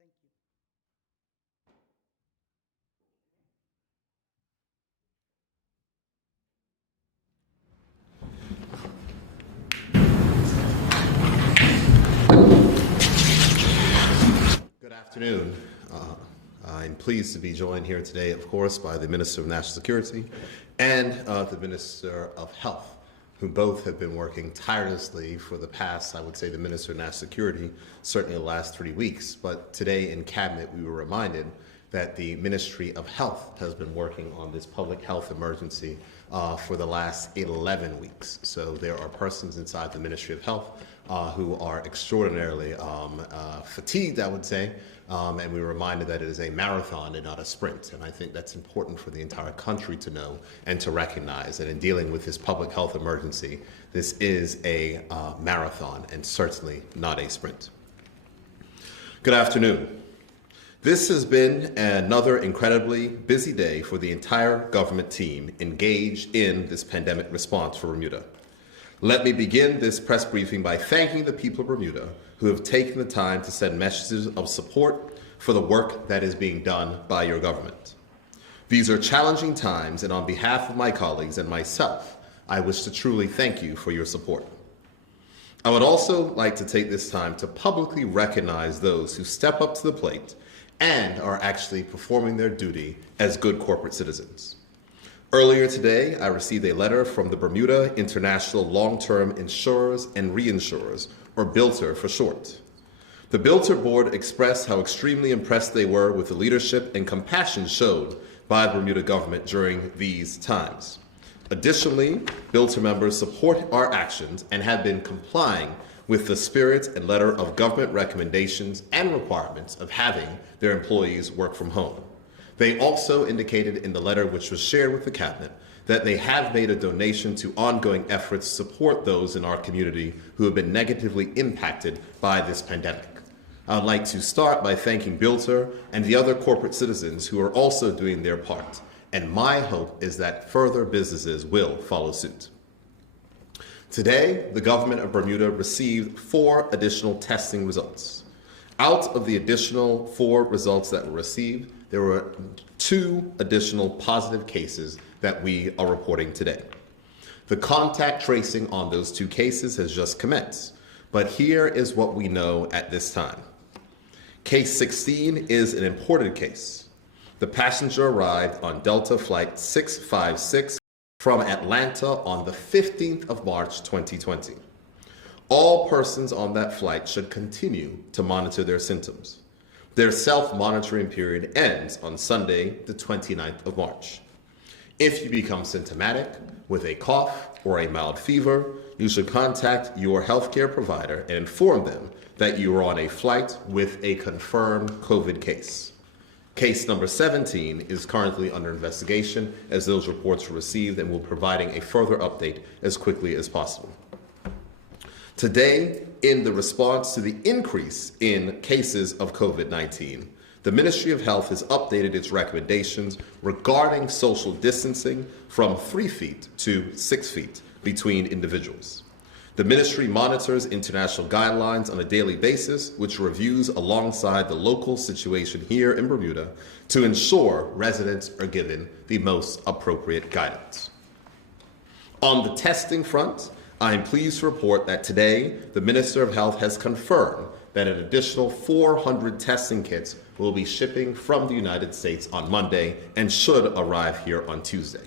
Thank you. Good afternoon. I'm pleased to be joined here today, of course, by the Minister of National Security and the Minister of Health, who both have been working tirelessly for the past, I would say, the Minister of National Security, certainly the last 3 weeks. But today in Cabinet, we were reminded that the Ministry of Health has been working on this public health emergency for the last 11 weeks. So there are persons inside the Ministry of Health who are extraordinarily fatigued, I would say, and we were reminded that it is a marathon and not a sprint. And I think that's important for the entire country to know and to recognize that in dealing with this public health emergency, this is a marathon and certainly not a sprint. Good afternoon. This has been another incredibly busy day for the entire government team engaged in this pandemic response for Bermuda. Let me begin this press briefing by thanking the people of Bermuda who have taken the time to send messages of support for the work that is being done by your government. These are challenging times, and on behalf of my colleagues and myself, I wish to truly thank you for your support. I would also like to take this time to publicly recognize those who step up to the plate and are actually performing their duty as good corporate citizens. Earlier today, I received a letter from the Bermuda International Long-Term Insurers and Reinsurers, or BILTR for short. The BILTR board expressed how extremely impressed they were with the leadership and compassion showed by the Bermuda government during these times. Additionally, BILTR members support our actions and have been complying with the spirit and letter of government recommendations and requirements of having their employees work from home. They also indicated in the letter, which was shared with the Cabinet, that they have made a donation to ongoing efforts to support those in our community who have been negatively impacted by this pandemic. I would like to start by thanking BILTR and the other corporate citizens who are also doing their part, and my hope is that further businesses will follow suit. Today, the government of Bermuda received 4 additional testing results. Out of the additional 4 results that were received, there were 2 additional positive cases that we are reporting today. The contact tracing on those 2 cases has just commenced, but here is what we know at this time. Case 16 is an imported case. The passenger arrived on Delta Flight 656 from Atlanta on the 15th of March 2020. All persons on that flight should continue to monitor their symptoms. Their self-monitoring period ends on Sunday, the 29th of March. If you become symptomatic with a cough or a mild fever, you should contact your healthcare provider and inform them that you are on a flight with a confirmed COVID case. Case number 17 is currently under investigation as those reports were received, and we'll be providing a further update as quickly as possible. Today, in the response to the increase in cases of COVID-19, the Ministry of Health has updated its recommendations regarding social distancing from 3 feet to 6 feet between individuals. The ministry monitors international guidelines on a daily basis, which reviews alongside the local situation here in Bermuda to ensure residents are given the most appropriate guidance. On the testing front, I am pleased to report that today, the Minister of Health has confirmed that an additional 400 testing kits will be shipping from the United States on Monday and should arrive here on Tuesday.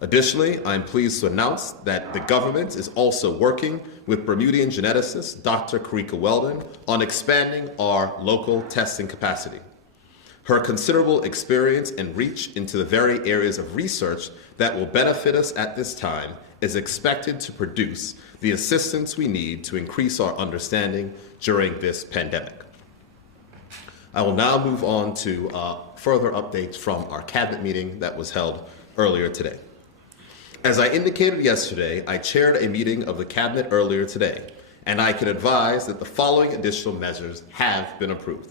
Additionally, I'm pleased to announce that the government is also working with Bermudian geneticist Dr. Karika Weldon on expanding our local testing capacity. Her considerable experience and reach into the very areas of research that will benefit us at this time is expected to produce the assistance we need to increase our understanding during this pandemic. I will now move on to further updates from our cabinet meeting that was held earlier today. As I indicated yesterday, I chaired a meeting of the cabinet earlier today, and I can advise that the following additional measures have been approved.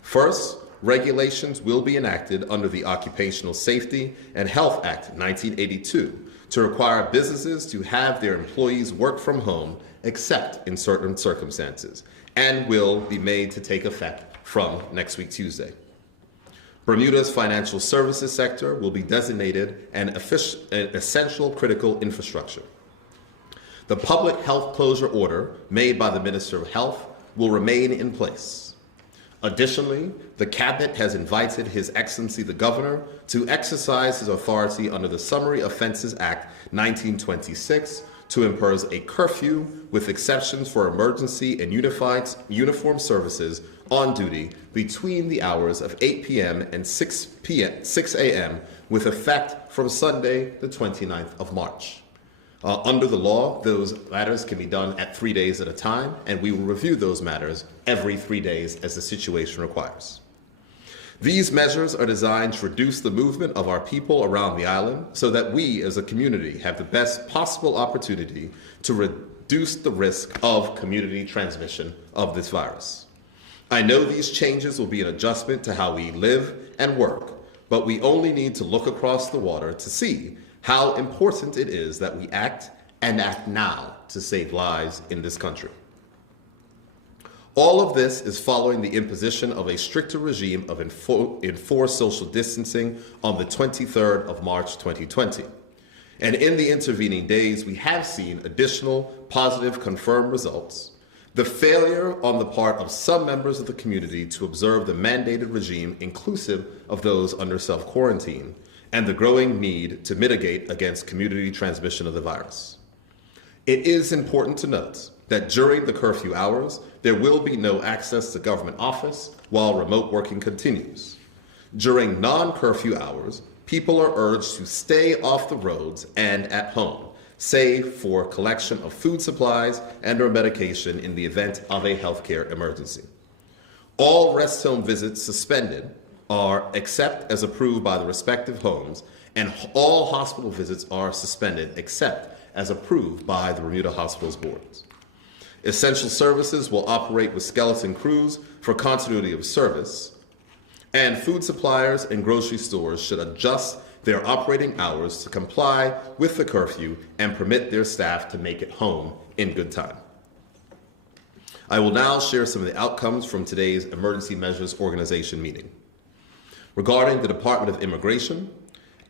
First, regulations will be enacted under the Occupational Safety and Health Act 1982 to require businesses to have their employees work from home except in certain circumstances, and will be made to take effect from next week, Tuesday. Bermuda's financial services sector will be designated an essential critical infrastructure. The public health closure order made by the Minister of Health will remain in place. Additionally, the Cabinet has invited His Excellency the Governor to exercise his authority under the Summary Offences Act 1926 to impose a curfew with exceptions for emergency and uniformed services on duty between the hours of 8 p.m. and 6 a.m. with effect from Sunday, the 29th of March. Under the law, those matters can be done at 3 days at a time, and we will review those matters every 3 days as the situation requires. These measures are designed to reduce the movement of our people around the island so that we as a community have the best possible opportunity to reduce the risk of community transmission of this virus. I know these changes will be an adjustment to how we live and work, but we only need to look across the water to see how important it is that we act and act now to save lives in this country. All of this is following the imposition of a stricter regime of enforced social distancing on the 23rd of March 2020. And in the intervening days, we have seen additional positive confirmed results, the failure on the part of some members of the community to observe the mandated regime, inclusive of those under self-quarantine, and the growing need to mitigate against community transmission of the virus. It is important to note that during the curfew hours, there will be no access to government office while remote working continues. During non-curfew hours, people are urged to stay off the roads and at home, save for collection of food supplies and or medication in the event of a healthcare emergency. All rest home visits suspended are except as approved by the respective homes, and all hospital visits are suspended except as approved by the Bermuda Hospitals Boards. Essential services will operate with skeleton crews for continuity of service, and food suppliers and grocery stores should adjust their operating hours to comply with the curfew and permit their staff to make it home in good time. I will now share some of the outcomes from today's Emergency Measures Organization meeting. Regarding the Department of Immigration,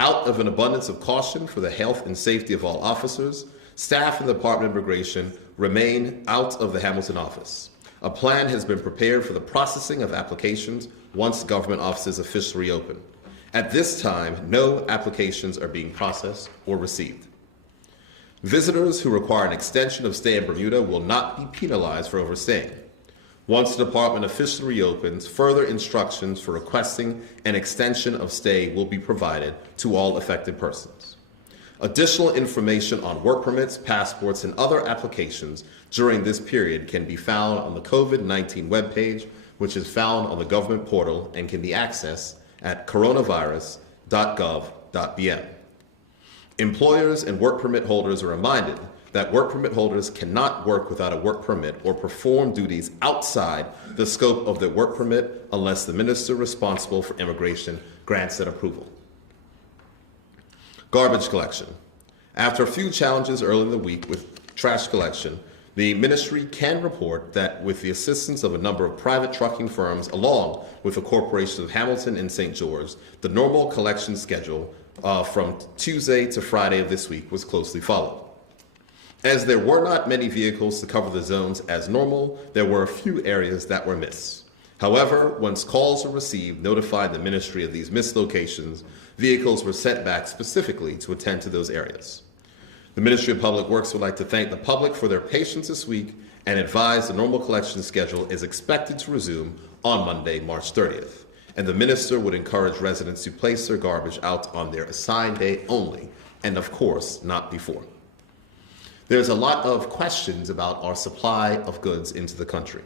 out of an abundance of caution for the health and safety of all officers, staff in the Department of Immigration remain out of the Hamilton office. A plan has been prepared for the processing of applications once government offices officially reopen. At this time, no applications are being processed or received. Visitors who require an extension of stay in Bermuda will not be penalized for overstaying. Once the department officially reopens, further instructions for requesting an extension of stay will be provided to all affected persons. Additional information on work permits, passports, and other applications during this period can be found on the COVID-19 webpage, which is found on the government portal and can be accessed at coronavirus.gov.bm. Employers and work permit holders are reminded that work permit holders cannot work without a work permit or perform duties outside the scope of their work permit unless the minister responsible for immigration grants that approval. Garbage collection. After a few challenges early in the week with trash collection, the ministry can report that with the assistance of a number of private trucking firms, along with the corporations of Hamilton and St. George, the normal collection schedule from Tuesday to Friday of this week was closely followed. As there were not many vehicles to cover the zones as normal, there were a few areas that were missed. However, once calls were received notifying the ministry of these missed locations, vehicles were sent back specifically to attend to those areas. The Ministry of Public Works would like to thank the public for their patience this week and advise the normal collection schedule is expected to resume on Monday, March 30th. And the minister would encourage residents to place their garbage out on their assigned day only, and of course, not before. There's a lot of questions about our supply of goods into the country.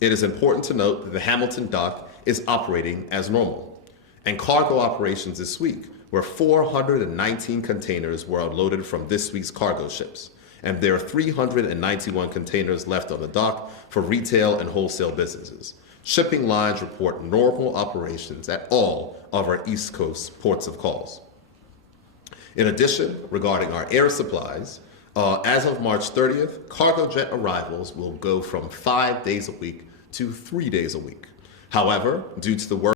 It is important to note that the Hamilton dock is operating as normal, and cargo operations this week where 419 containers were unloaded from this week's cargo ships, and there are 391 containers left on the dock for retail and wholesale businesses. Shipping lines report normal operations at all of our East Coast ports of calls. In addition, regarding our air supplies, as of March 30th, cargo jet arrivals will go from 5 days a week to 3 days a week. However, due to the work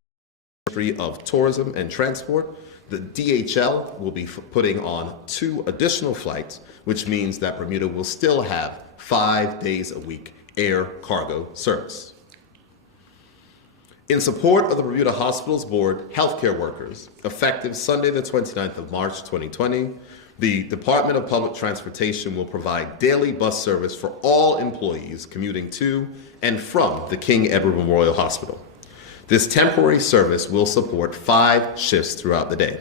of Tourism and Transport, the DHL will be putting on 2 additional flights, which means that Bermuda will still have 5 days a week air cargo service. In support of the Bermuda Hospitals Board healthcare workers, effective Sunday the 29th of March 2020, the Department of Public Transportation will provide daily bus service for all employees commuting to and from the King Edward Memorial Hospital. This temporary service will support 5 shifts throughout the day.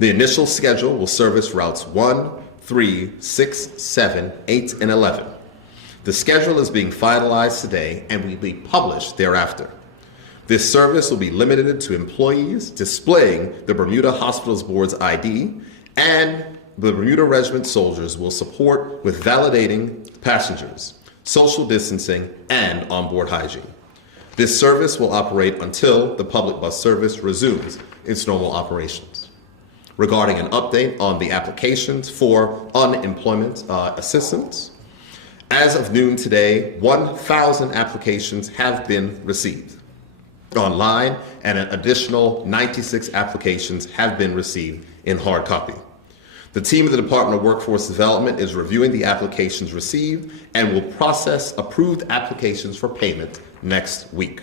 The initial schedule will service routes 1, 3, 6, 7, 8, and 11. The schedule is being finalized today and will be published thereafter. This service will be limited to employees displaying the Bermuda Hospitals Board's ID, and the Bermuda Regiment soldiers will support with validating passengers, social distancing, and onboard hygiene. This service will operate until the public bus service resumes its normal operations. Regarding an update on the applications for unemployment assistance, as of noon today, 1,000 applications have been received online, and an additional 96 applications have been received in hard copy. The team of the Department of Workforce Development is reviewing the applications received and will process approved applications for payment next week.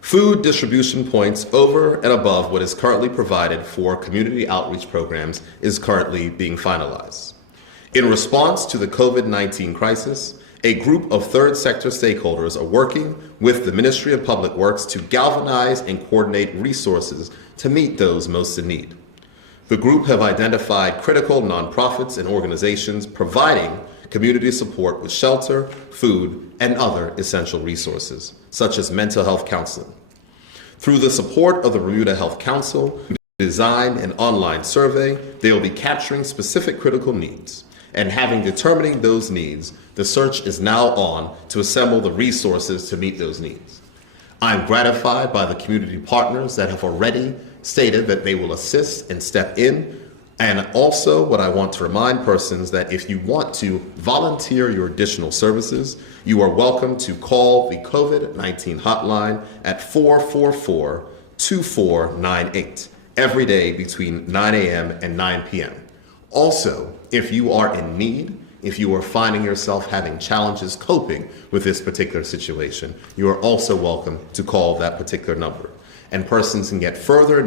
Food distribution points over and above what is currently provided for community outreach programs is currently being finalized. In response to the COVID-19 crisis, a group of third sector stakeholders are working with the Ministry of Public Works to galvanize and coordinate resources to meet those most in need. The group have identified critical nonprofits and organizations providing community support with shelter, food, and other essential resources, such as mental health counseling. Through the support of the Bermuda Health Council, design an online survey, they will be capturing specific critical needs. And having determining those needs, the search is now on to assemble the resources to meet those needs. I'm gratified by the community partners that have already stated that they will assist and step in. And also what I want to remind persons that if you want to volunteer your additional services, you are welcome to call the COVID-19 hotline at 444-2498 every day between 9 a.m. and 9 p.m. Also, if you are in need, if you are finding yourself having challenges coping with this particular situation, you are also welcome to call that particular number. And persons can get further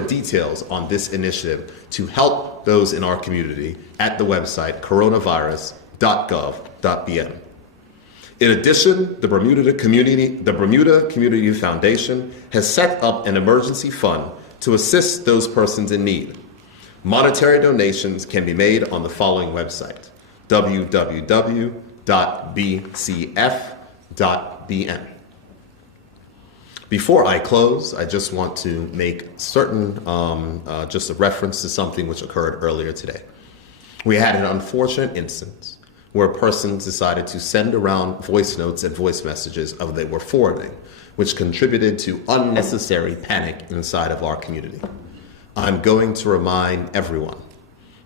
details on this initiative to help those in our community at the website coronavirus.gov.bn. In addition, the Bermuda Community Foundation has set up an emergency fund to assist those persons in need. Monetary donations can be made on the following website, www.bcf.bn. Before I close, I just want to make certain, just a reference to something which occurred earlier today. We had an unfortunate instance where persons decided to send around voice notes and voice messages of they were forwarding, which contributed to unnecessary panic inside of our community. I'm going to remind everyone,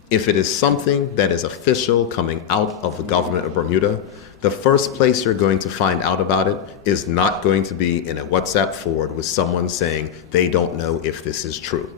if it is something that is official coming out of the government of Bermuda, the first place you're going to find out about it is not going to be in a WhatsApp forward with someone saying they don't know if this is true.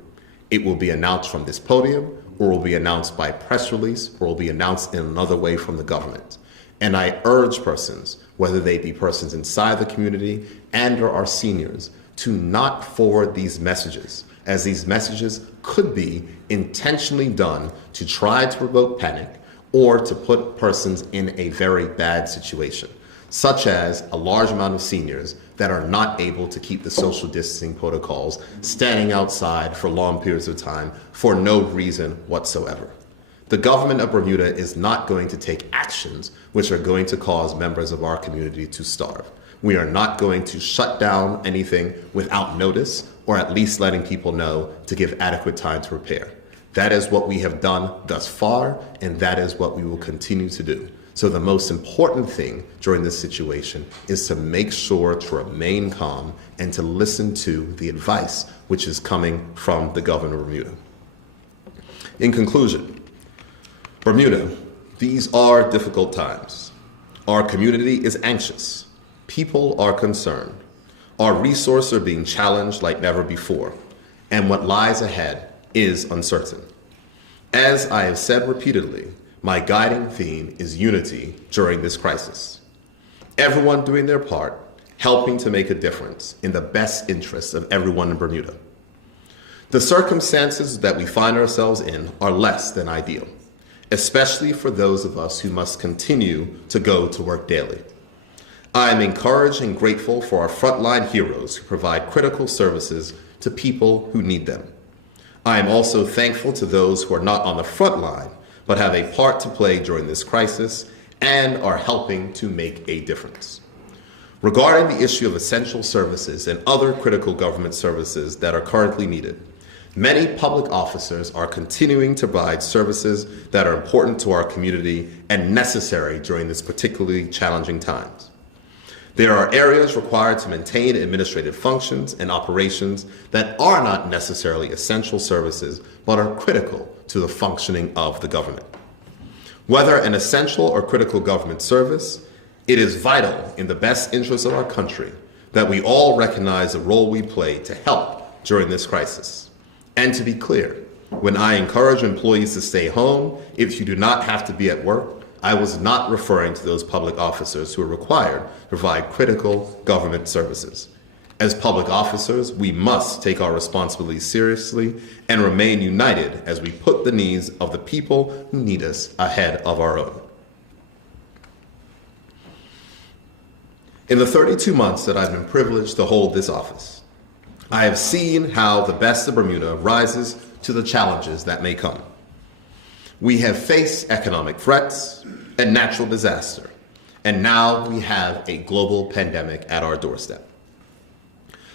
It will be announced from this podium, or will be announced by press release, or will be announced in another way from the government. And I urge persons, whether they be persons inside the community and or our seniors, to not forward these messages, as these messages could be intentionally done to try to provoke panic or to put persons in a very bad situation, such as a large amount of seniors that are not able to keep the social distancing protocols, standing outside for long periods of time for no reason whatsoever. The government of Bermuda is not going to take actions which are going to cause members of our community to starve. We are not going to shut down anything without notice, or at least letting people know to give adequate time to repair. That is what we have done thus far, and that is what we will continue to do. So the most important thing during this situation is to make sure to remain calm and to listen to the advice which is coming from the governor of Bermuda. In conclusion, Bermuda, these are difficult times. Our community is anxious. People are concerned. Our resources are being challenged like never before, and what lies ahead is uncertain. As I have said repeatedly, my guiding theme is unity during this crisis. Everyone doing their part, helping to make a difference in the best interests of everyone in Bermuda. The circumstances that we find ourselves in are less than ideal, especially for those of us who must continue to go to work daily. I am encouraged and grateful for our frontline heroes who provide critical services to people who need them. I am also thankful to those who are not on the front line, but have a part to play during this crisis and are helping to make a difference. Regarding the issue of essential services and other critical government services that are currently needed, many public officers are continuing to provide services that are important to our community and necessary during this particularly challenging times. There are areas required to maintain administrative functions and operations that are not necessarily essential services, but are critical to the functioning of the government. Whether an essential or critical government service, it is vital in the best interest of our country that we all recognize the role we play to help during this crisis. And to be clear, when I encourage employees to stay home if you do not have to be at work, I was not referring to those public officers who are required to provide critical government services. As public officers, we must take our responsibilities seriously and remain united as we put the needs of the people who need us ahead of our own. In the 32 months that I've been privileged to hold this office, I have seen how the best of Bermuda rises to the challenges that may come. We have faced economic threats and natural disaster, and now we have a global pandemic at our doorstep.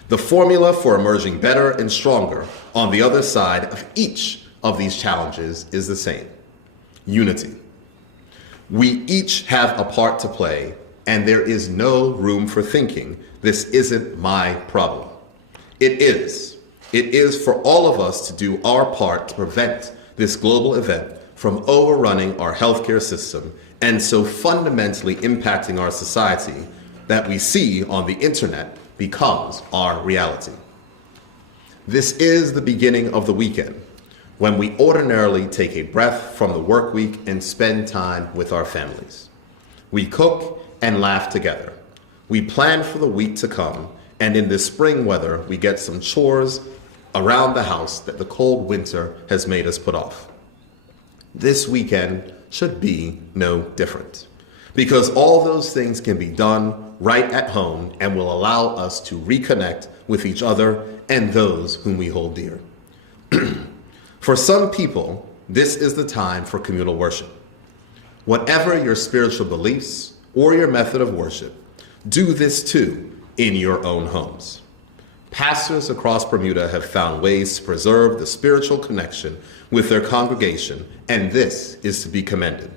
The formula for emerging better and stronger on the other side of each of these challenges is the same: unity. We each have a part to play, and there is no room for thinking, this isn't my problem. It is. It is for all of us to do our part to prevent this global event from overrunning our healthcare system and so fundamentally impacting our society that we see on the internet becomes our reality. This is the beginning of the weekend, when we ordinarily take a breath from the work week and spend time with our families. We cook and laugh together. We plan for the week to come, and in this spring weather, we get some chores around the house that the cold winter has made us put off. This weekend should be no different, because all those things can be done right at home and will allow us to reconnect with each other and those whom we hold dear. For some people, this is the time for communal worship. Whatever your spiritual beliefs or your method of worship, do this too in your own homes. Pastors across Bermuda have found ways to preserve the spiritual connection with their congregation, and this is to be commended.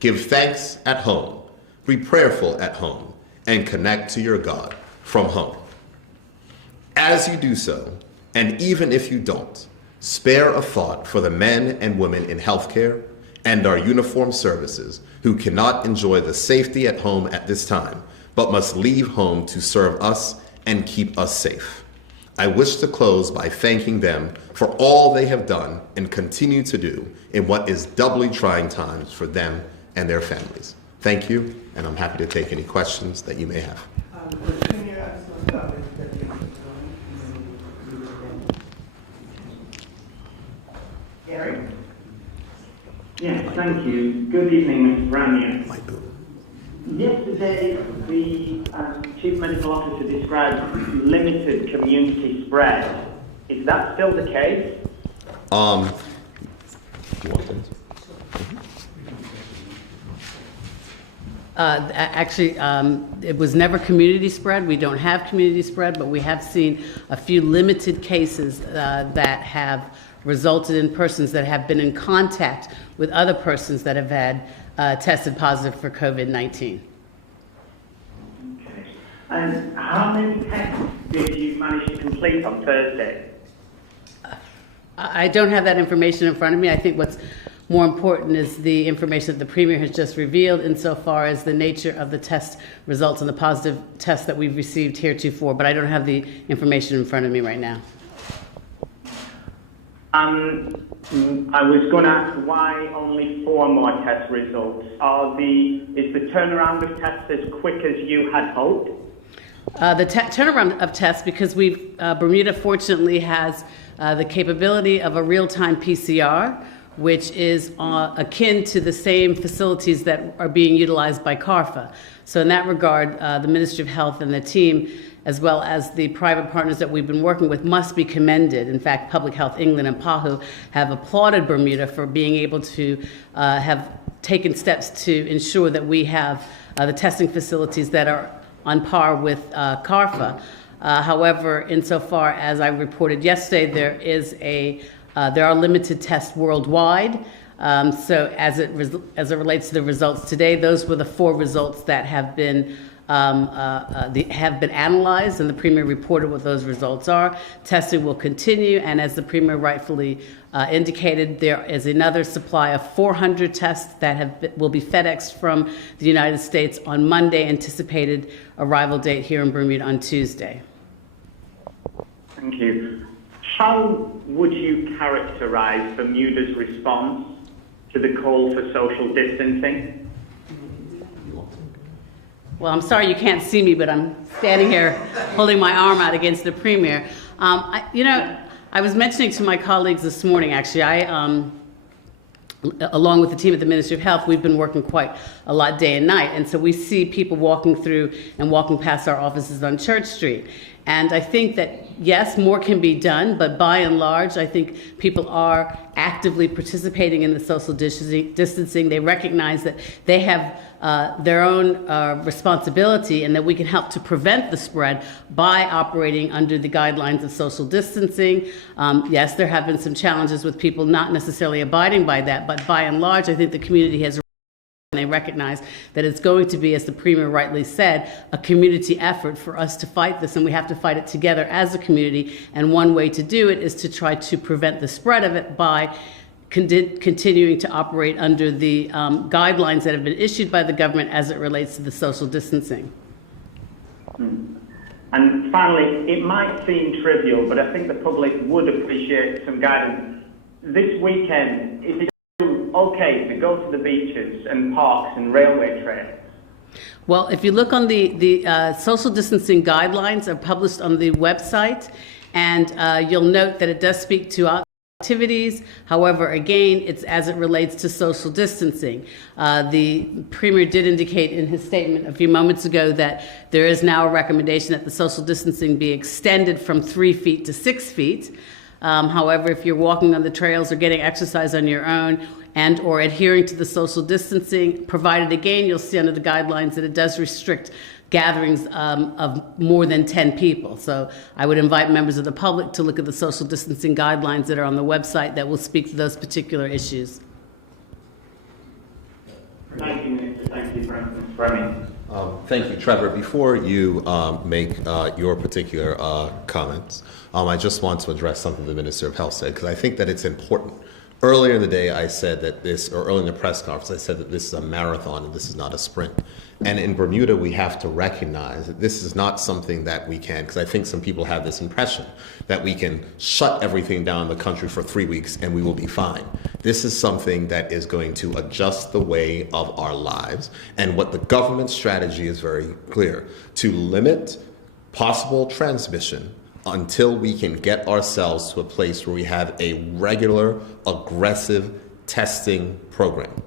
Give thanks at home, be prayerful at home, and connect to your God from home. As you do so, and even if you don't, spare a thought for the men and women in healthcare and our uniformed services who cannot enjoy the safety at home at this time, but must leave home to serve us and keep us safe. I wish to close by thanking them for all they have done and continue to do in what is doubly trying times for them and their families. Thank you, and I'm happy to take any questions that you may have. Gary? Yes, thank you. Good evening, Mr. Branier. Yesterday, the Chief Medical Officer described limited community spread. Is that still the case? Actually, it was never community spread. We don't have community spread, but we have seen a few limited cases that have resulted in persons that have been in contact with other persons that have had tested positive for COVID-19. Okay. And how many tests did you manage to complete on Thursday? I don't have that information in front of me. I think what's More important is the information that the Premier has just revealed insofar as the nature of the test results and the positive tests that we've received heretofore, but I don't have the information in front of me right now. I was going to ask why only 4 more test results. Is the turnaround of tests as quick as you had hoped? The turnaround of tests, because Bermuda fortunately has the capability of a real-time PCR, which is akin to the same facilities that are being utilized by CARFA. So in that regard, the Ministry of Health and the team, as well as the private partners that we've been working with, must be commended. In fact, Public Health England and PAHU have applauded Bermuda for being able to have taken steps to ensure that we have the testing facilities that are on par with CARFA. However, insofar as I reported yesterday, there are limited tests worldwide. So as it relates to the results today, those were the 4 results that have been analyzed, and the Premier reported what those results are. Testing will continue, and as the Premier rightfully indicated, there is another supply of 400 tests that will be FedExed from the United States on Monday, anticipated arrival date here in Bermuda on Tuesday. Thank you. How would you characterize Bermuda's response to the call for social distancing? Well, I'm sorry you can't see me, but I'm standing here holding my arm out against the Premier. I was mentioning to my colleagues this morning, actually, along with the team at the Ministry of Health, we've been working quite a lot day and night. And so we see people walking through and walking past our offices on Church Street. And I think that, yes, more can be done, but by and large, I think people are actively participating in the social distancing. They recognize that they have their own responsibility and that we can help to prevent the spread by operating under the guidelines of social distancing. Yes, there have been some challenges with people not necessarily abiding by that, but by and large, I think the community has and they recognize that it's going to be, as the Premier rightly said, a community effort for us to fight this, and we have to fight it together as a community. And one way to do it is to try to prevent the spread of it by continuing to operate under the guidelines that have been issued by the government as it relates to the social distancing. And finally, it might seem trivial, but I think the public would appreciate some guidance. This weekend, is it okay to go to the beaches and parks and railway trails? Well, if you look on the social distancing guidelines are published on the website, and you'll note that it does speak to activities. However, again, it's as it relates to social distancing. The Premier did indicate in his statement a few moments ago that there is now a recommendation that the social distancing be extended from 3 feet to 6 feet. However, if you're walking on the trails or getting exercise on your own and or adhering to the social distancing, provided again, you'll see under the guidelines that it does restrict gatherings of more than 10 people. So I would invite members of the public to look at the social distancing guidelines that are on the website that will speak to those particular issues. Thank you, Minister. Thank you for framing. Thank you, Trevor. Before you make your particular comments, I just want to address something the Minister of Health said, because I think that it's important. Earlier in the day, I said that early in the press conference, I said that this is a marathon and this is not a sprint. And in Bermuda, we have to recognize that this is not something that we can, because I think some people have this impression that we can shut everything down in the country for 3 weeks and we will be fine. This is something that is going to adjust the way of our lives. And what the government's strategy is very clear: to limit possible transmission until we can get ourselves to a place where we have a regular, aggressive testing program.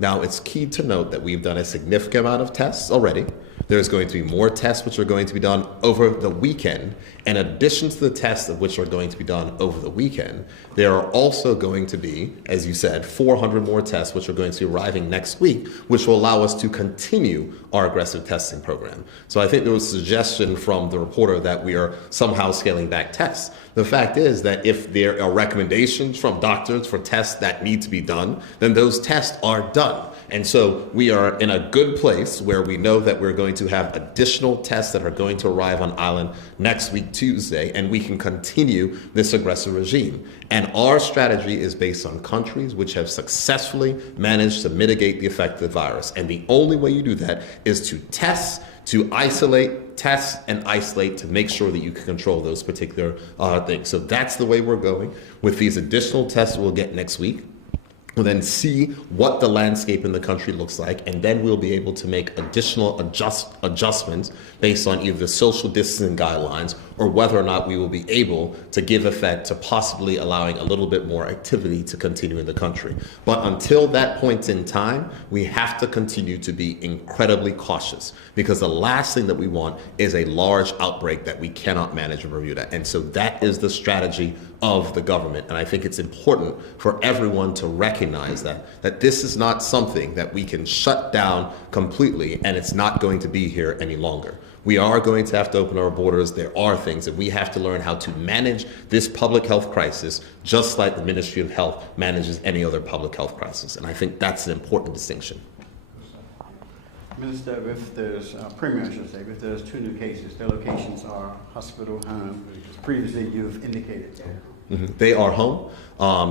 Now, it's key to note that we've done a significant amount of tests already. There's going to be more tests which are going to be done over the weekend. In addition to the tests of which are going to be done over the weekend, there are also going to be, as you said, 400 more tests which are going to be arriving next week, which will allow us to continue our aggressive testing program. So I think there was a suggestion from the reporter that we are somehow scaling back tests. The fact is that if there are recommendations from doctors for tests that need to be done, then those tests are done. And so we are in a good place where we know that we're going to have additional tests that are going to arrive on island next week, Tuesday, and we can continue this aggressive regime. And our strategy is based on countries which have successfully managed to mitigate the effect of the virus. And the only way you do that is to test, to isolate, test and isolate to make sure that you can control those particular things. So that's the way we're going. With these additional tests we'll get next week, we'll then see what the landscape in the country looks like, and then we'll be able to make additional adjustments based on either the social distancing guidelines or whether or not we will be able to give effect to possibly allowing a little bit more activity to continue in the country. But until that point in time, we have to continue to be incredibly cautious, because the last thing that we want is a large outbreak that we cannot manage in Bermuda. And so that is the strategy of the government. And I think it's important for everyone to recognize that this is not something that we can shut down completely and it's not going to be here any longer. We are going to have to open our borders. There are things, and we have to learn how to manage this public health crisis just like the Ministry of Health manages any other public health crisis. And I think that's an important distinction. Minister, if there's, Premier, I should say, if there's 2 new cases, their locations are hospital, home, which previously you've indicated. Mm-hmm. They are home.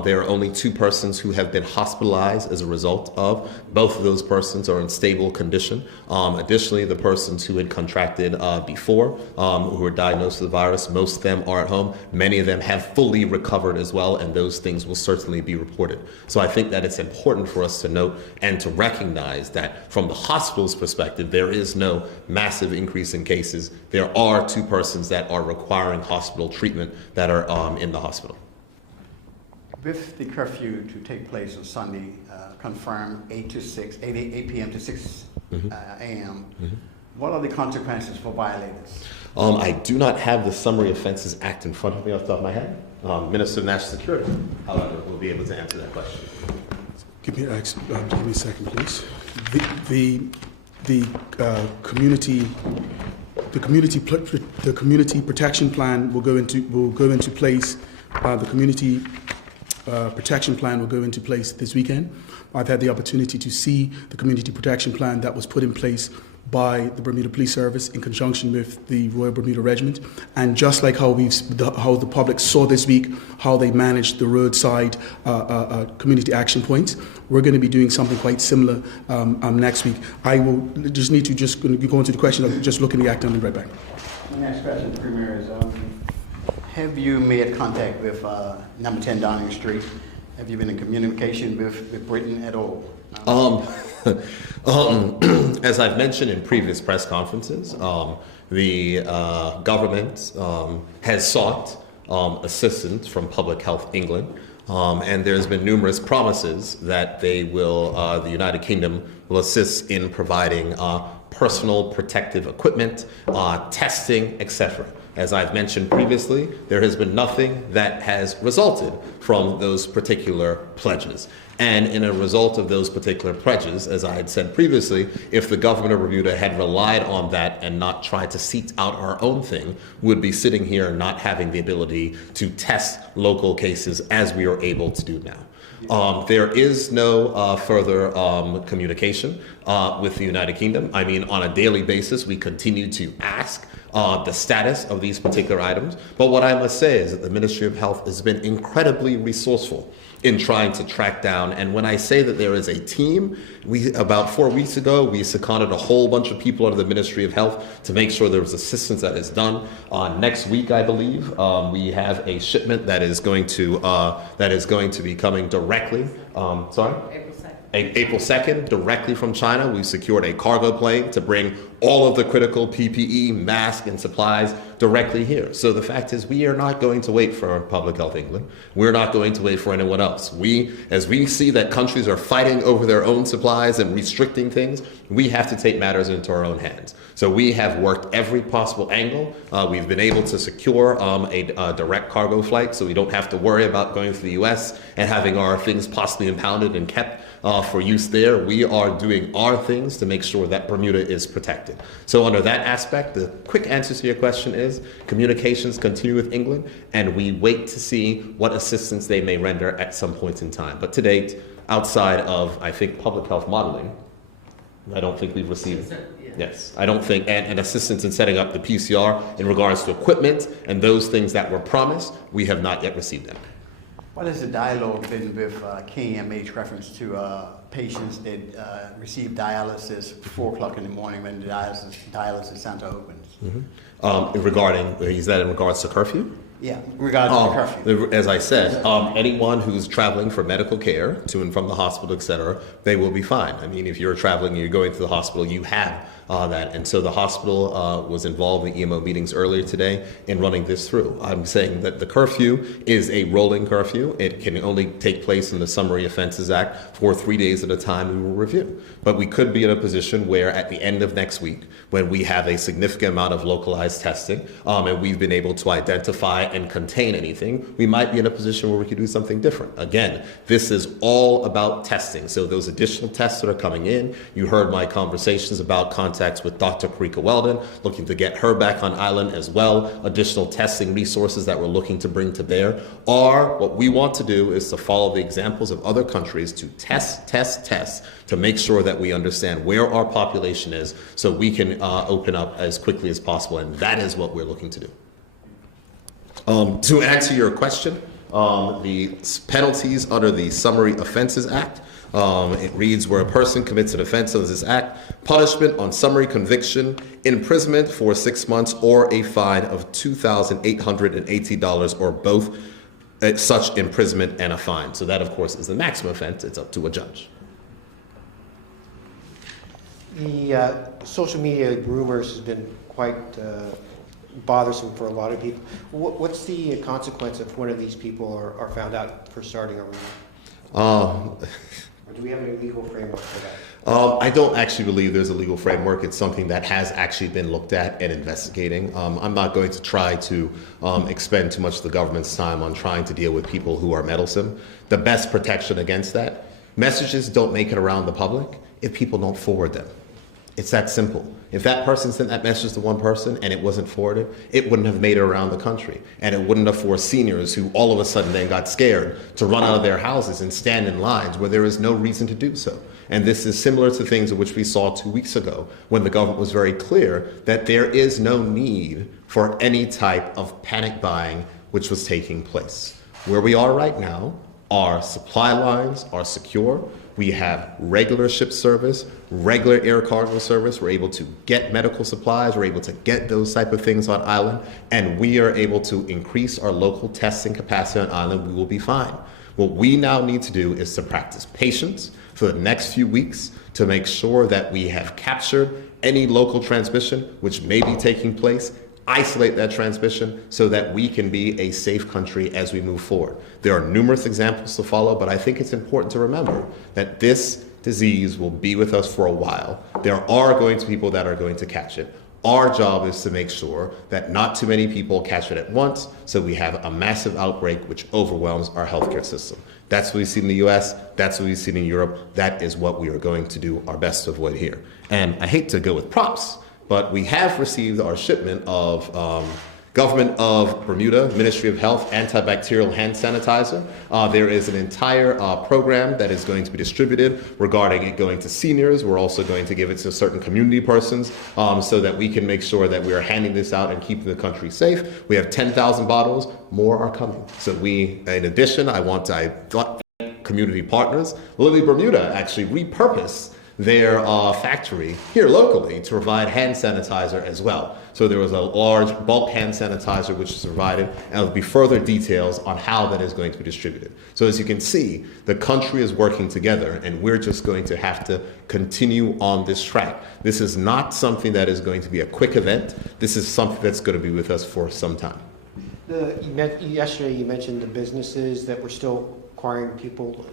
There are only 2 persons who have been hospitalized as a result of. Both of those persons are in stable condition. Additionally, the persons who had contracted before, who were diagnosed with the virus, most of them are at home. Many of them have fully recovered as well, and those things will certainly be reported. So I think that it's important for us to note and to recognize that from the hospital's perspective, there is no massive increase in cases. There are 2 persons that are requiring hospital treatment that are in the hospital. With the curfew to take place on Sunday, confirmed 8 p.m. to 6 a.m., what are the consequences for violators? I do not have the Summary Offenses Act in front of me off the top of my head. Minister of National Security, however, will be able to answer that question. Give me a second, please. The community protection plan will go into place. The community protection plan will go into place this weekend. I've had the opportunity to see the community protection plan that was put in place by the Bermuda Police Service in conjunction with the Royal Bermuda Regiment, and just like how the public saw this week how they managed the roadside community action points, we're going to be doing something quite similar next week. I will just need to go into the question of just looking at the act and I'll be right back. The next question, Premier, is have you made contact with number 10 Downing Street? Have you been in communication with Britain at all? As I've mentioned in previous press conferences, the government has sought assistance from Public Health England, and there's been numerous promises that they will, the United Kingdom will assist in providing personal protective equipment, testing, etc. As I've mentioned previously, there has been nothing that has resulted from those particular pledges. And in a result of those particular pledges, as I had said previously, if the government of Bermuda had relied on that and not tried to seek out our own thing, we'd be sitting here not having the ability to test local cases as we are able to do now. There is no further communication with the United Kingdom. I mean, on a daily basis, we continue to ask the status of these particular items. But what I must say is that the Ministry of Health has been incredibly resourceful in trying to track down. And when I say that there is a team, about 4 weeks ago, we seconded a whole bunch of people under the Ministry of Health to make sure there was assistance that is done. Next week, I believe, we have a shipment that is going to be coming directly. April 2nd, directly from China. We've secured a cargo plane to bring all of the critical PPE, masks, and supplies directly here. So the fact is, we are not going to wait for Public Health England. We're not going to wait for anyone else. As we see that countries are fighting over their own supplies and restricting things, we have to take matters into our own hands. So we have worked every possible angle. We've been able to secure a direct cargo flight, so we don't have to worry about going to the U.S. and having our things possibly impounded and kept for use there. We are doing our things to make sure that Bermuda is protected. So under that aspect, the quick answer to your question is communications continue with England, and we wait to see what assistance they may render at some point in time. But to date, outside of, I think, public health modeling, I don't think we've received. Yes, I don't think, and assistance in setting up the PCR in regards to equipment and those things that were promised, we have not yet received them. What has the dialogue been with KMH reference to patients that receive dialysis 4 o'clock in the morning when the dialysis center opens? Is that in regards to curfew? Yeah, regarding the curfew. As I said, anyone who's traveling for medical care to and from the hospital, et cetera, they will be fine. I mean, if you're traveling and you're going to the hospital, you have that. And so the hospital was involved in EMO meetings earlier today in running this through. I'm saying that the curfew is a rolling curfew. It can only take place in the Summary Offenses Act for 3 days at a time. We will review. But we could be in a position where at the end of next week, when we have a significant amount of localized testing and we've been able to identify and contain anything, we might be in a position where we could do something different. Again, this is all about testing. So those additional tests that are coming in, you heard my conversations about contacts with Dr. Karika Weldon, looking to get her back on island as well. Additional testing resources that we're looking to bring to bear are what we want to do is to follow the examples of other countries to test to make sure that we understand where our population is so we can open up as quickly as possible. And that is what we're looking to do. To answer your question, the penalties under the Summary Offenses Act, it reads, where a person commits an offense under this act, punishment on summary conviction, imprisonment for 6 months, or a fine of $2,880 or both such imprisonment and a fine. So that, of course, is the maximum offense. It's up to a judge. The social media rumors has been quite bothersome for a lot of people. What's the consequence if one of these people are found out for starting a rumor? Or do we have any legal framework for that? I don't actually believe there's a legal framework. It's something that has actually been looked at and investigating. I'm not going to try to expend too much of the government's time on trying to deal with people who are meddlesome. The best protection against that, messages don't make it around the public if people don't forward them. It's that simple. If that person sent that message to one person and it wasn't forwarded, it wouldn't have made it around the country. And it wouldn't have forced seniors who all of a sudden then got scared to run out of their houses and stand in lines where there is no reason to do so. And this is similar to things which we saw 2 weeks ago when the government was very clear that there is no need for any type of panic buying which was taking place. Where we are right now, our supply lines are secure. We have regular ship service, regular air cargo service. We're able to get medical supplies. We're able to get those type of things on island. And we are able to increase our local testing capacity on island. We will be fine. What we now need to do is to practice patience for the next few weeks to make sure that we have captured any local transmission which may be taking place, isolate that transmission so that we can be a safe country as we move forward. There are numerous examples to follow, but I think it's important to remember that this disease will be with us for a while. There are going to be people that are going to catch it. Our job is to make sure that not too many people catch it at once, so we have a massive outbreak which overwhelms our healthcare system. That's what we've seen in the US, that's what we've seen in Europe, that is what we are going to do our best to avoid here. And I hate to go with props, but we have received our shipment of Government of Bermuda, Ministry of Health, antibacterial hand sanitizer. There is an entire program that is going to be distributed regarding it going to seniors. We're also going to give it to certain community persons so that we can make sure that we are handing this out and keeping the country safe. We have 10,000 bottles, more are coming. So in addition, I thank community partners. Lilly Bermuda actually repurposed their factory here locally to provide hand sanitizer as well. So there was a large bulk hand sanitizer which is provided, and there will be further details on how that is going to be distributed. So as you can see, the country is working together, and we're just going to have to continue on this track. This is not something that is going to be a quick event. This is something that's going to be with us for some time. Yesterday you mentioned the businesses that were still requiring people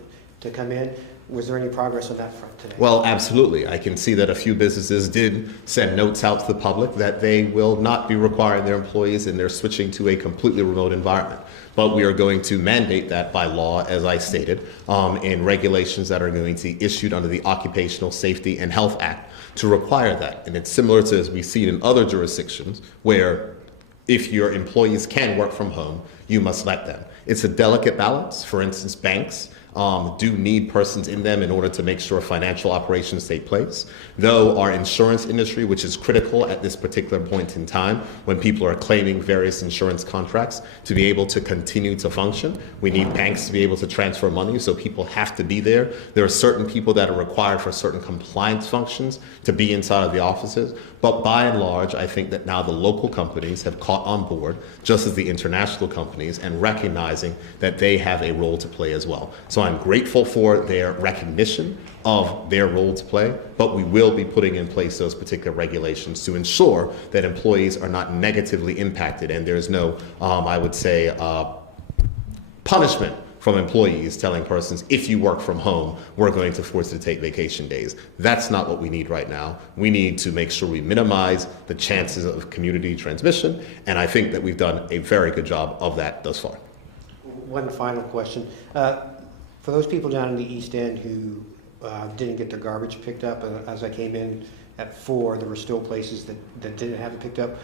to come in. Was there any progress on that front today? Well, absolutely. I can see that a few businesses did send notes out to the public that they will not be requiring their employees and they're switching to a completely remote environment. But we are going to mandate that by law, as I stated, in regulations that are going to be issued under the Occupational Safety and Health Act to require that. And it's similar to as we've seen in other jurisdictions where if your employees can work from home, you must let them. It's a delicate balance. For instance, banks do need persons in them in order to make sure financial operations take place. Though our insurance industry, which is critical at this particular point in time, when people are claiming various insurance contracts, to be able to continue to function, we need banks to be able to transfer money, so people have to be there. There are certain people that are required for certain compliance functions to be inside of the offices. But by and large, I think that now the local companies have caught on board, just as the international companies, and recognizing that they have a role to play as well. So I'm grateful for their recognition of their role to play, but we will be putting in place those particular regulations to ensure that employees are not negatively impacted and there's no, I would say, punishment from employees telling persons, if you work from home, we're going to force you to take vacation days. That's not what we need right now. We need to make sure we minimize the chances of community transmission, and I think that we've done a very good job of that thus far. One final question. For those people down in the East End who didn't get their garbage picked up, as I came in at 4, there were still places that didn't have it picked up.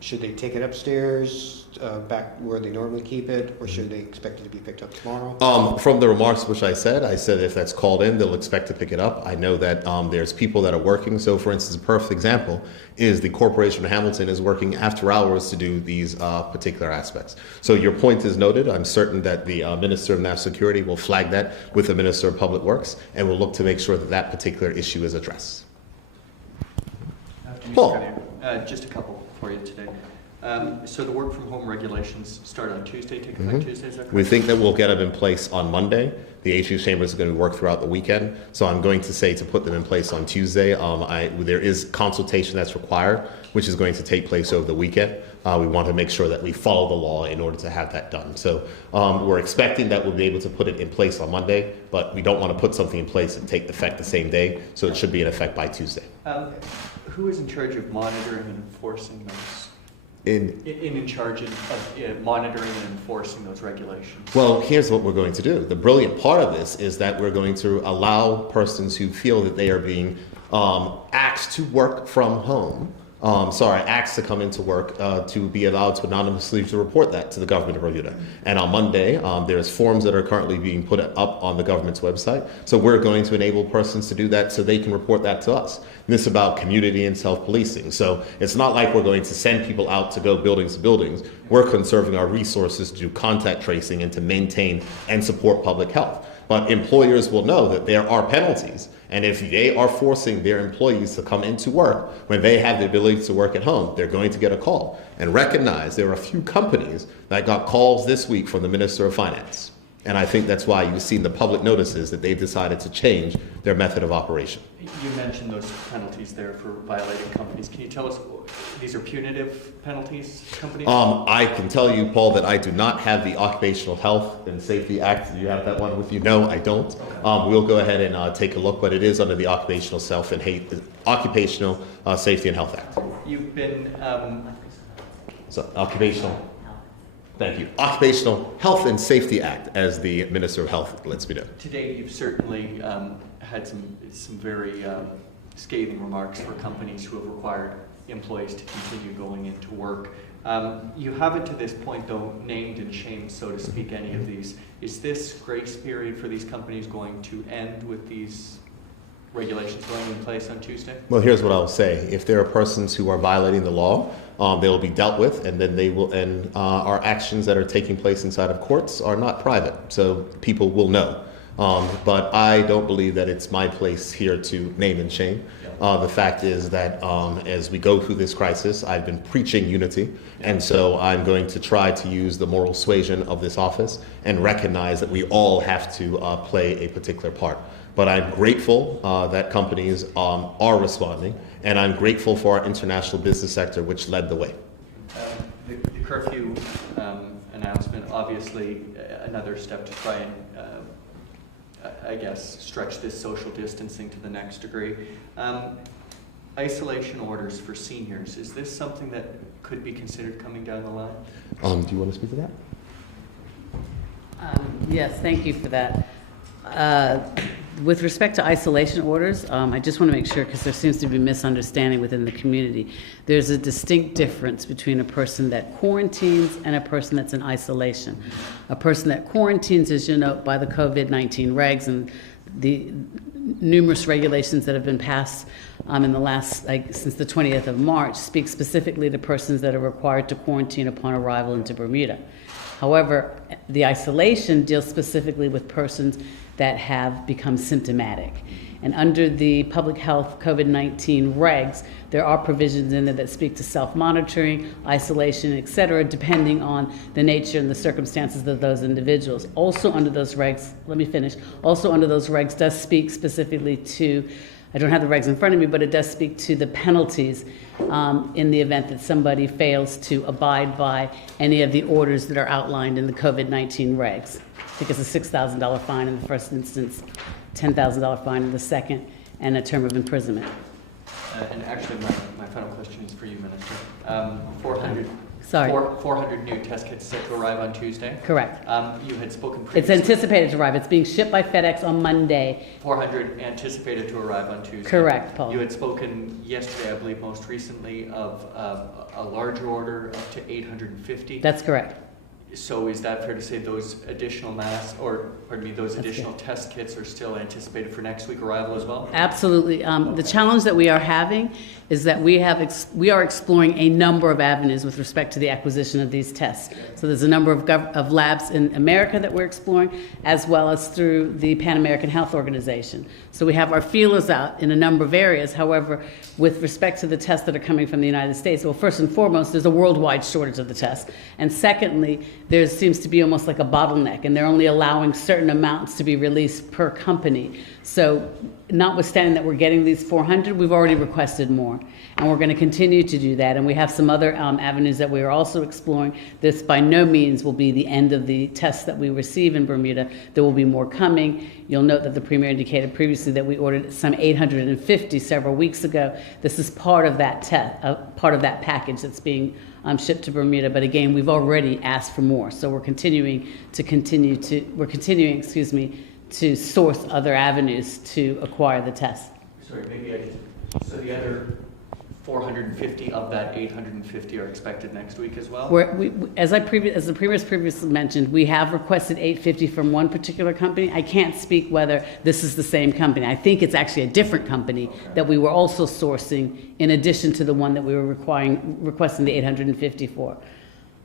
Should they take it upstairs, back where they normally keep it, or should they expect it to be picked up tomorrow? From the remarks which I said if that's called in, they'll expect to pick it up. I know that there's people that are working. So, for instance, a perfect example is the Corporation of Hamilton is working after hours to do these particular aspects. So your point is noted. I'm certain that the Minister of National Security will flag that with the Minister of Public Works, and will look to make sure that that particular issue is addressed. Paul. Just a couple for you today. So the work from home regulations start on Tuesday, take effect Tuesday, is that correct? We think that we'll get them in place on Monday. The HU Chambers are going to work throughout the weekend. So I'm going to say to put them in place on Tuesday. There is consultation that's required, which is going to take place over the weekend. We want to make sure that we follow the law in order to have that done. So we're expecting that we'll be able to put it in place on Monday, but we don't want to put something in place and take effect the same day. So it should be in effect by Tuesday. Who is in charge of monitoring and enforcing those? In charge of monitoring and enforcing those regulations? Well, here's what we're going to do. The brilliant part of this is that we're going to allow persons who feel that they are being asked to work from home, asked to come into work, to be allowed to anonymously to report that to the government of Bermuda. And on Monday, there's forms that are currently being put up on the government's website. So we're going to enable persons to do that so they can report that to us. And this is about community and self-policing. So it's not like we're going to send people out to go buildings to buildings. We're conserving our resources to do contact tracing and to maintain and support public health. But employers will know that there are penalties. And if they are forcing their employees to come into work when they have the ability to work at home, they're going to get a call. And recognize there are a few companies that got calls this week from the Minister of Finance. And I think that's why you've seen the public notices that they've decided to change their method of operation. You mentioned those penalties there for violating companies. Can you tell us, these are punitive penalties, companies? I can tell you, Paul, that I do not have the Occupational Health and Safety Act. Do you have that one with you? No, I don't. Okay. We'll go ahead and take a look, but it is under the Occupational Safety and Health Act. You've been... Thank you. Occupational Health and Safety Act, as the Minister of Health lets me know. Today, you've certainly had some very scathing remarks for companies who have required employees to continue going into work. You haven't to this point, though, named and shamed, so to speak, any of these. Is this grace period for these companies going to end with these regulations going in place on Tuesday? Well, here's what I'll say. If there are persons who are violating the law, they will be dealt with, and then they will. And our actions that are taking place inside of courts are not private, so people will know. But I don't believe that it's my place here to name and shame. The fact is that as we go through this crisis, I've been preaching unity, and so I'm going to try to use the moral suasion of this office and recognize that we all have to play a particular part. But I'm grateful that companies are responding, and I'm grateful for our international business sector, which led the way. The curfew announcement, obviously another step to try and, I guess, stretch this social distancing to the next degree. Isolation orders for seniors, is this something that could be considered coming down the line? Do you want to speak to that? Yes, thank you for that. With respect to isolation orders, I just want to make sure, because there seems to be misunderstanding within the community. There's a distinct difference between a person that quarantines and a person that's in isolation. A person that quarantines, as you know, by the COVID-19 regs and the numerous regulations that have been passed in the last, since the 20th of March, speak specifically to persons that are required to quarantine upon arrival into Bermuda. However, the isolation deals specifically with persons that have become symptomatic. And under the public health COVID-19 regs, there are provisions in there that speak to self-monitoring, isolation, et cetera, depending on the nature and the circumstances of those individuals. Also under those regs, let me finish, also under those regs does speak specifically to, I don't have the regs in front of me, but it does speak to the penalties in the event that somebody fails to abide by any of the orders that are outlined in the COVID-19 regs. I think it's a $6,000 fine in the first instance, $10,000 fine in the second, and a term of imprisonment. And actually, my final question is for you, Minister. 400 new test kits set to arrive on Tuesday? Correct. You had spoken It's previously. anticipated to arrive. It's being shipped by FedEx on Monday. 400 anticipated to arrive on Tuesday. Correct, Paul. You had spoken yesterday, I believe most recently, of a larger order up to 850. That's correct. So is that fair to say those additional those That's additional test kits are still anticipated for next week arrival as well? Absolutely. The challenge that we are having is that we are exploring a number of avenues with respect to the acquisition of these tests. So there's a number of labs in America that we're exploring, as well as through the Pan American Health Organization. So we have our feelers out in a number of areas. However, with respect to the tests that are coming from the United States, well, first and foremost, there's a worldwide shortage of the tests. And secondly, there seems to be almost like a bottleneck, and they're only allowing certain amounts to be released per company. So notwithstanding that we're getting these 400, we've already requested more. And we're going to continue to do that. And we have some other avenues that we are also exploring. This by no means will be the end of the tests that we receive in Bermuda. There will be more coming. You'll note that the Premier indicated previously that we ordered some 850 several weeks ago. This is part of that part of that package that's being shipped to Bermuda. But again, we've already asked for more. So we're continuing, to source other avenues to acquire the tests. Sorry, so the other 450 of that 850 are expected next week as well? As the Premier previously mentioned, we have requested 850 from one particular company. I can't speak whether this is the same company. I think it's actually a different company that we were also sourcing in addition to the one that we were requesting the 850 for.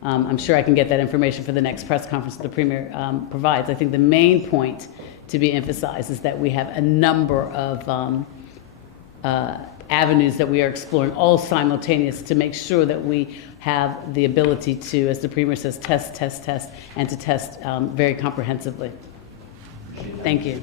I'm sure I can get that information for the next press conference that the Premier provides. I think the main point to be emphasized is that we have a number of avenues that we are exploring, all simultaneous, to make sure that we have the ability to, as the Premier says, test, and to test very comprehensively. Thank you.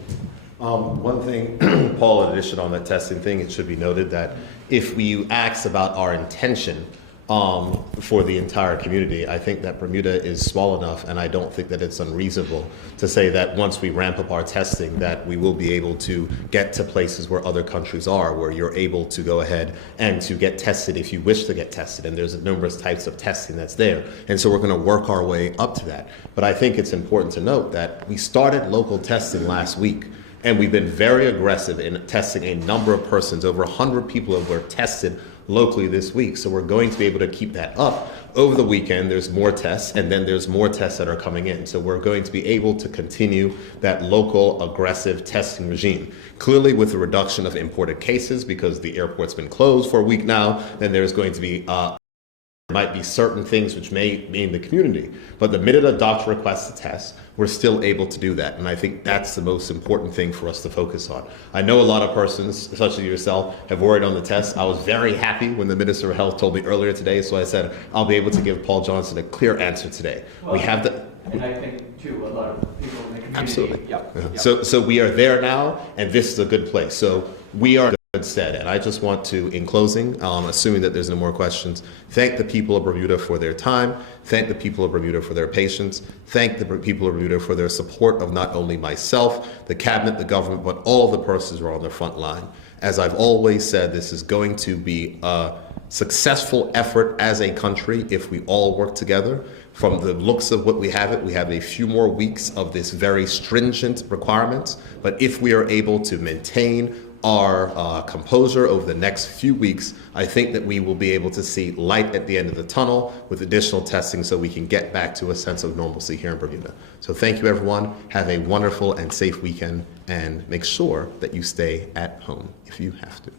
One thing, Paul, in addition on that testing thing, it should be noted that if you ask about our intention for the entire community, I think that Bermuda is small enough, and I don't think that it's unreasonable to say that once we ramp up our testing, that we will be able to get to places where other countries are, where you're able to go ahead and to get tested if you wish to get tested, and there's numerous types of testing that's there. And so we're going to work our way up to that. But I think it's important to note that we started local testing last week, and we've been very aggressive in testing a number of persons. Over 100 people were tested locally this week. So we're going to be able to keep that up. Over the weekend, there's more tests, and then there's more tests that are coming in. So we're going to be able to continue that local aggressive testing regime. Clearly, with the reduction of imported cases, because the airport's been closed for a week now, then there's going to be might be certain things which may be in the community. But the minute a doctor requests a test, we're still able to do that. And I think that's the most important thing for us to focus on. I know a lot of persons, such as yourself, have worried on the test. I was very happy when the Minister of Health told me earlier today, so I said I'll be able to give Paul Johnson a clear answer today. Well, we have the... And I think, too, a lot of people in the community... Absolutely. Yeah. So we are there now, and this is a good place. So we are instead. And I just want to, in closing, assuming that there's no more questions, thank the people of Bermuda for their time, thank the people of Bermuda for their patience, thank the people of Bermuda for their support of not only myself, the cabinet, the government, but all of the persons who are on the front line. As I've always said, this is going to be a successful effort as a country if we all work together. From the looks of what we have a few more weeks of this very stringent requirements, but if we are able to maintain our composure over the next few weeks, I think that we will be able to see light at the end of the tunnel with additional testing so we can get back to a sense of normalcy here in Bermuda. So thank you, everyone. Have a wonderful and safe weekend, and make sure that you stay at home if you have to.